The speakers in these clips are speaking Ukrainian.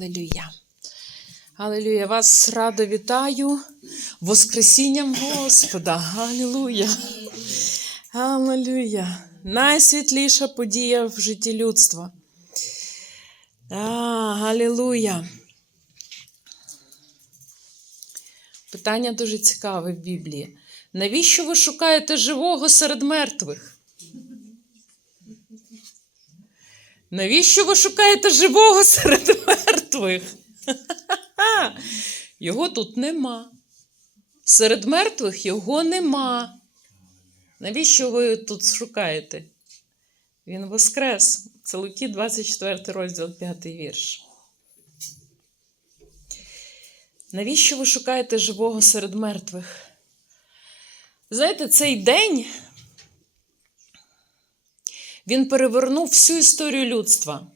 Алелюя. Алелюя. Вас радо вітаю Воскресінням Господа. Алілуя. Алелюя. Найсвітліша подія в житті людства. Алілуя. Питання дуже цікаве в Біблії. Навіщо ви шукаєте живого серед мертвих? Навіщо ви шукаєте живого серед мертвих? Його тут нема. Серед мертвих його нема. Навіщо ви тут шукаєте? Він воскрес. Це Луки 24 розділ, 5 вірш. Навіщо ви шукаєте живого серед мертвих? Знаєте, цей день він перевернув всю історію людства.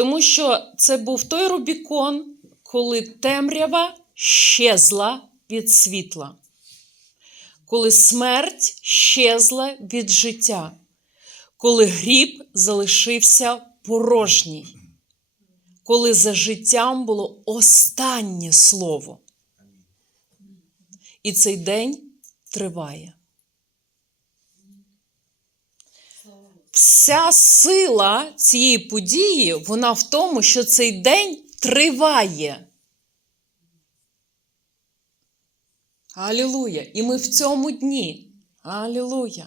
Тому що це був той Рубікон, коли темрява щезла від світла, коли смерть щезла від життя, коли гріб залишився порожній, коли за життям було останнє слово. І цей день триває. Вся сила цієї події, вона в тому, що цей день триває. Алілуя! І ми в цьому дні. Алілуя!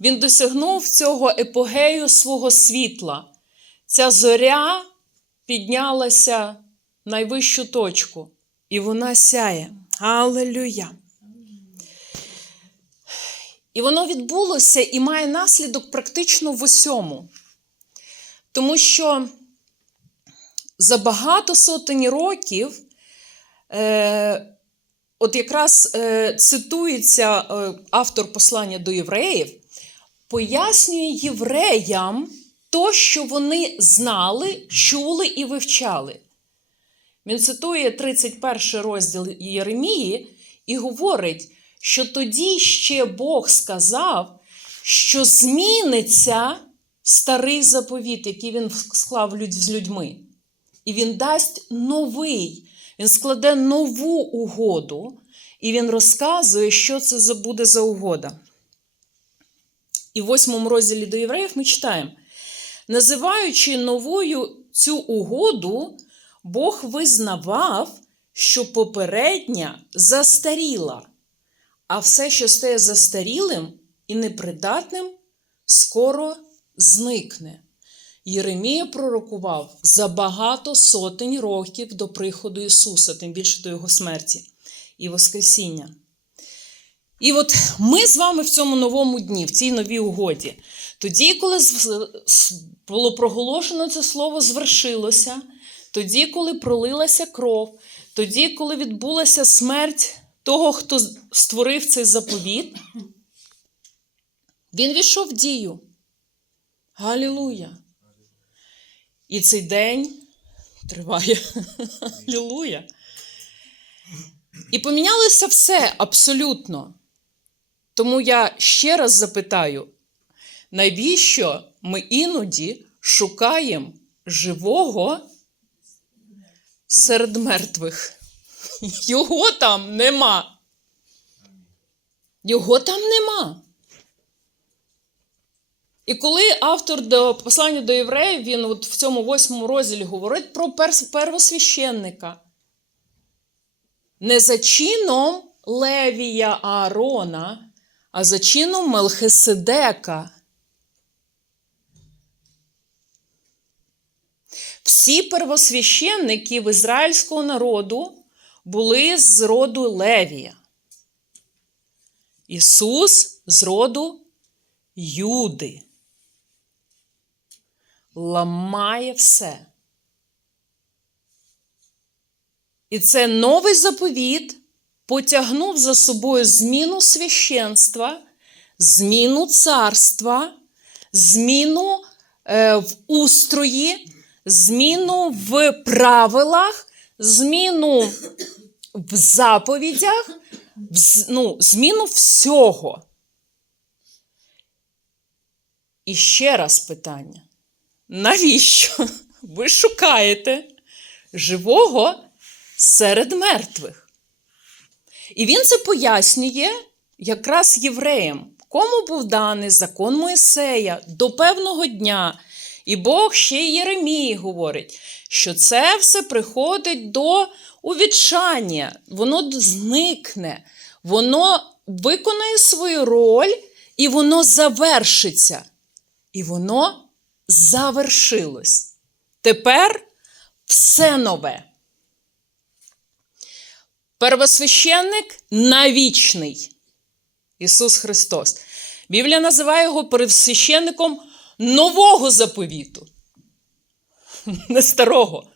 Він досягнув цього епогею свого світла. Ця зоря піднялася в найвищу точку, і вона сяє. Алілуя! І воно відбулося і має наслідок практично в усьому. Тому що за багато сотень років, е, от якраз е, цитується е, автор послання до євреїв, пояснює євреям то, що вони знали, чули і вивчали. Він цитує 31 розділ Єремії і говорить, що тоді ще Бог сказав, що зміниться старий заповіт, який він склав з людьми. І він дасть новий, він складе нову угоду, і він розказує, що це буде за угода. І в восьмому розділі до євреїв ми читаємо: називаючи новою цю угоду, Бог визнавав, що попередня застаріла, а все, що стає застарілим і непридатним, скоро зникне. Єремія пророкував за багато сотень років до приходу Ісуса, тим більше до Його смерті і Воскресіння. І от ми з вами в цьому новому дні, в цій новій угоді. Тоді, коли було проголошено це слово, звершилося, тоді, коли пролилася кров, тоді, коли відбулася смерть того, хто створив цей заповіт, він війшов в дію. Галілуя! І цей день триває. Галілуя! І помінялося все абсолютно. Тому я ще раз запитаю, навіщо ми іноді шукаємо живого серед мертвих? Його там нема. Його там нема. І коли автор до послання до євреїв, він от в цьому восьмому розділі говорить про первосвященника. Не за чином Левія Аарона, а за чином Мелхиседека. Всі первосвященники в ізраїльського народу були з роду Левія. Ісус з роду Юди. Ламає все. І це новий заповіт потягнув за собою зміну священства, зміну царства, зміну е, в устрої, зміну в правилах, зміну в заповідях, в, ну, зміну всього. І ще раз питання: навіщо ви шукаєте живого серед мертвих. І він це пояснює якраз євреям, кому був даний закон Моїсея до певного дня. І Бог ще й Єремії говорить, що це все приходить до увічання, воно зникне, воно виконає свою роль і воно завершиться. І воно завершилось. Тепер все нове. Первосвященник навічний. Ісус Христос. Біблія називає його первосвященником нового заповіту, не старого.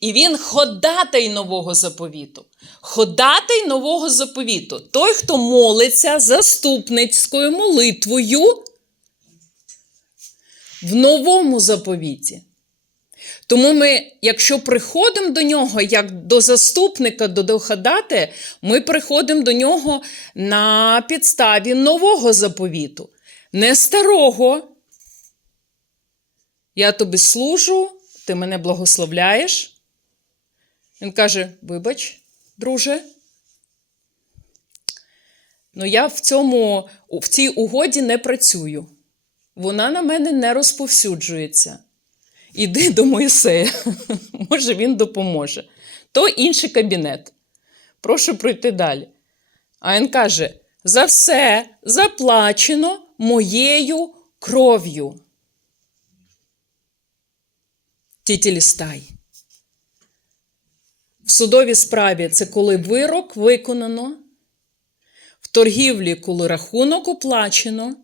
І він ходатай нового заповіту. Ходатай нового заповіту. Той, хто молиться заступницькою молитвою в новому заповіті. Тому ми, якщо приходимо до нього як до заступника, до доходати, ми приходимо до нього на підставі нового заповіту, не старого. Я тобі служу, ти мене благословляєш. Він каже: Вибач, друже. Ну, я в цьому, в цій угоді не працюю. Вона на мене не розповсюджується. Іди до Моїсея, може, він допоможе. То інший кабінет. Прошу пройти далі. А він каже: за все заплачено моєю кров'ю. Тітілістай. В судовій справі це коли вирок виконано, в торгівлі, коли рахунок оплачено,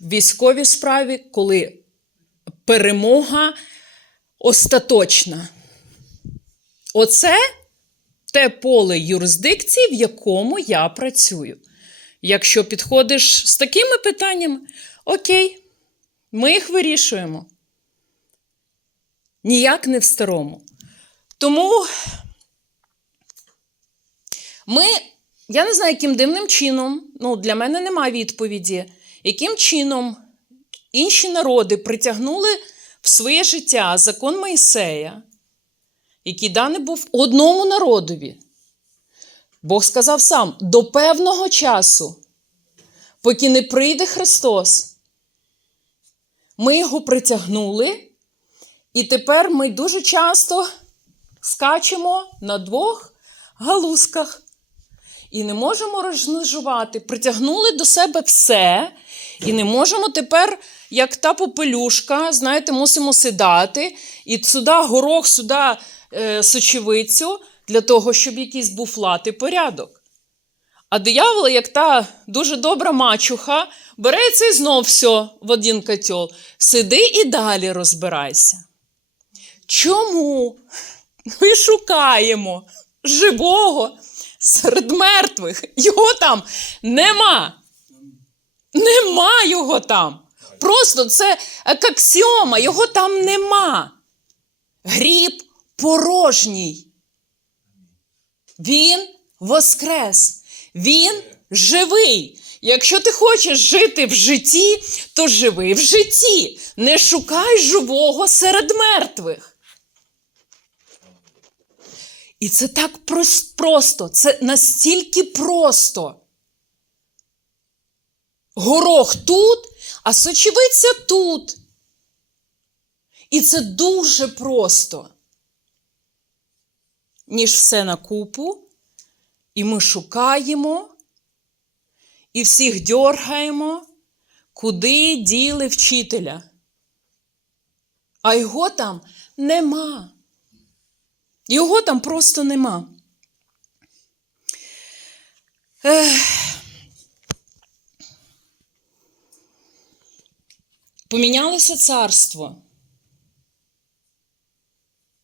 в військовій справі, коли перемога остаточна. Оце те поле юрисдикції, в якому я працюю. Якщо підходиш з такими питаннями, окей, ми їх вирішуємо. Ніяк не в старому. Тому ми, я не знаю, яким дивним чином, ну, для мене немає відповіді, яким чином інші народи притягнули в своє життя закон Моїсея, який даний був одному народові. Бог сказав сам: до певного часу, поки не прийде Христос, ми його притягнули, і тепер ми дуже часто скачемо на двох галузках. І не можемо розмежувати. Притягнули до себе все, і не можемо тепер, як та попелюшка, знаєте, мусимо сідати, і сюди горох, сюди е, сочевицю, для того, щоб якийсь був лад і порядок. А диявол, як та дуже добра мачуха, береться і знов все в один котел. Сиди і далі розбирайся. Чому ми шукаємо живого серед мертвих? Його там нема. Нема його там. Просто це аксіома, його там нема. Гріб порожній. Він воскрес. Він живий. Якщо ти хочеш жити в житті, то живи в житті. Не шукай живого серед мертвих. І це так просто, це настільки просто. Горох тут, а сочевиця тут. І це дуже просто, ніж все на купу. І ми шукаємо, і всіх дьоргаємо, куди діли вчителя. А його там нема. Його там просто нема. Ех. Помінялося царство,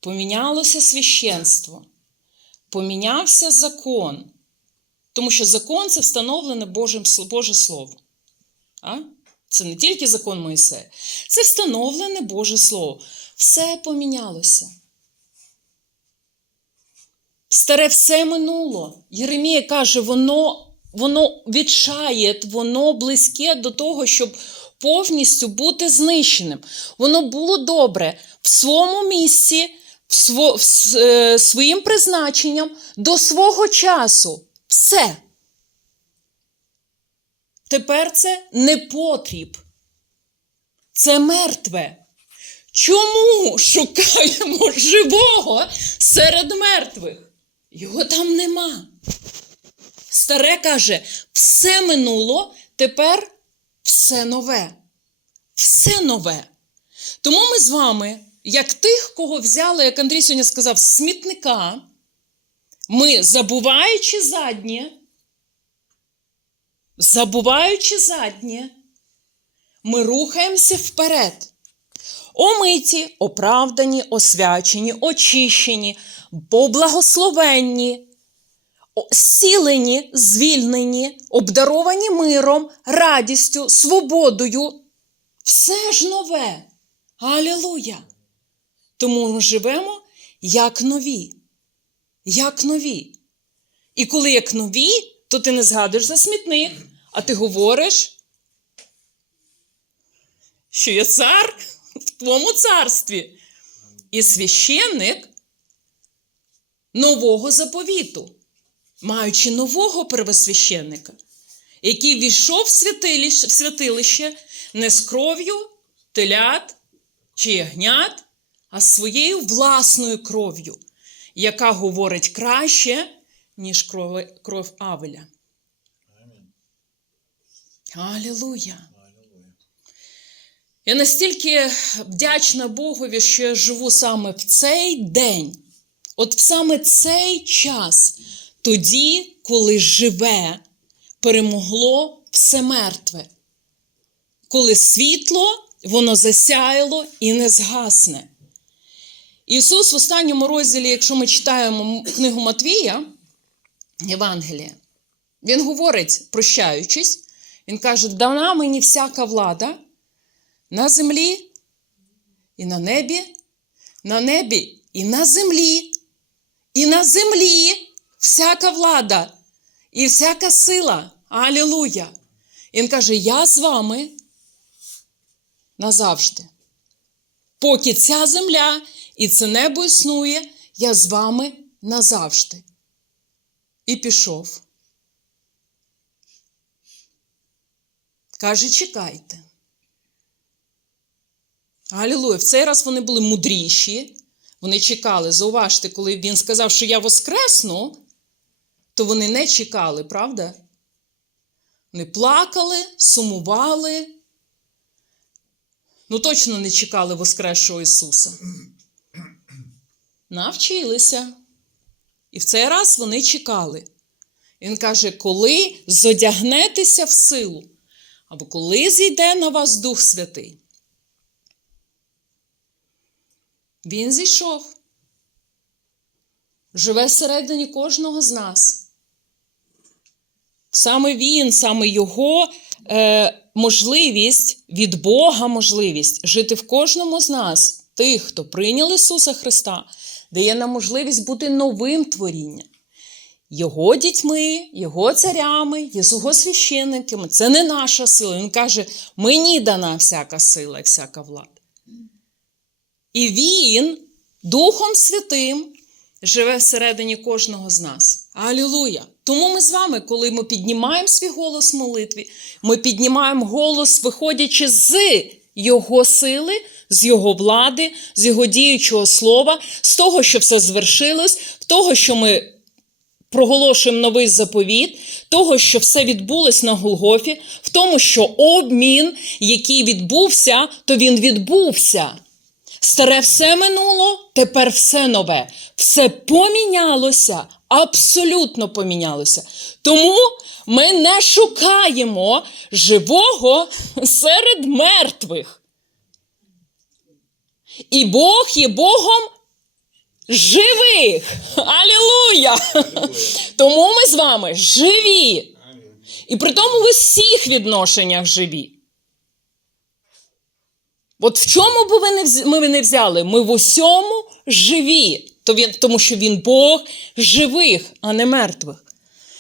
помінялося священство, помінявся закон. Тому що закон це встановлене Божим, Боже Слово. А? Це не тільки закон Моїсея, це встановлене Боже Слово. Все помінялося. Старе все минуло. Єремія каже, воно воно відчає, воно близьке до того, щоб повністю бути знищеним. Воно було добре в своєму місці, в сво, в, е, своїм призначенням до свого часу. Все. Тепер це не потріб. Це мертве. Чому шукаємо живого серед мертвих? Його там нема. Старе каже: все минуло, тепер все нове. Все нове. Тому ми з вами, як тих, кого взяли, як Андрій сьогодні сказав, смітника, ми, забуваючи заднє, забуваючи заднє, ми рухаємося вперед. Омиті, оправдані, освячені, очищені, поблагословенні, о- зцілені, звільнені, обдаровані миром, радістю, свободою. Все ж нове. Алілуя! Тому ми живемо як нові. Як нові. І коли як нові, то ти не згадуєш за смітник, а ти говориш, що я цар в твоєму царстві. І священник нового заповіту, маючи нового первосвященника, який війшов в святилище, не з кров'ю телят чи ягнят, а своєю власною кров'ю, яка говорить краще, ніж кров, кров Авеля. Алілуя. Я настільки вдячна Богові, що я живу саме в цей день, от саме цей час, тоді, коли живе, перемогло все мертве, коли світло, воно засяяло і не згасне. Ісус в останньому розділі, якщо ми читаємо книгу Матвія, Євангелія, Він говорить, прощаючись, Він каже: дана мені всяка влада на землі і на небі, на небі і на землі, і на землі всяка влада і всяка сила. Алілуя! Він каже: Я з вами назавжди. Поки ця земля і це небо існує, я з вами назавжди. І пішов. Каже, чекайте. Алілуя. В цей раз вони були мудріші. Вони чекали. Зауважте, коли він сказав, що я воскресну, то вони не чекали, правда? Вони плакали, сумували. Ну, точно не чекали Воскресшого Ісуса. Навчилися. І в цей раз вони чекали. Він каже, коли зодягнетеся в силу, або коли зійде на вас Дух Святий. Він зійшов. Живе всередині кожного з нас. Саме він, саме його е, можливість від Бога можливість жити в кожному з нас, тих, хто прийняли Ісуса Христа, дає нам можливість бути новим творінням. Його дітьми, його царями, його священниками. Це не наша сила. Він каже: мені дана всяка сила і всяка влада. І Він Духом Святим живе всередині кожного з нас. Алілуя! Тому ми з вами, коли ми піднімаємо свій голос в молитві, ми піднімаємо голос, виходячи з Його сили, з Його влади, з Його діючого слова, з того, що все звершилось, того, що ми проголошуємо новий заповіт, того, що все відбулось на Голгофі, в тому, що обмін, який відбувся, то він відбувся. Старе все минуло, тепер все нове. Все помінялося, абсолютно помінялося. Тому ми не шукаємо живого серед мертвих. І Бог є Богом живих. Алілуя! Тому ми з вами живі. І при тому в усіх відношеннях живі. От в чому б ми не взяли? Ми в усьому живі, тому що він Бог живих, а не мертвих.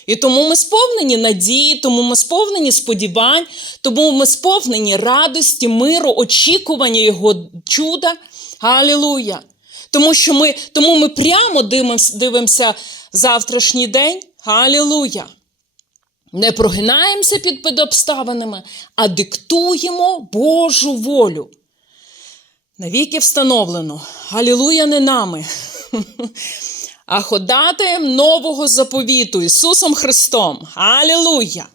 І тому ми сповнені надії, тому ми сповнені сподівань, тому ми сповнені радості, миру, очікування Його чуда. Алілуя! Тому що ми, тому ми прямо дивимося, дивимося завтрашній день. Алілуя! Не прогинаємося під обставинами, а диктуємо Божу волю. Навіки встановлено. Галілуя не нами. А ходатаєм нового заповіту Ісусом Христом. Алілуя!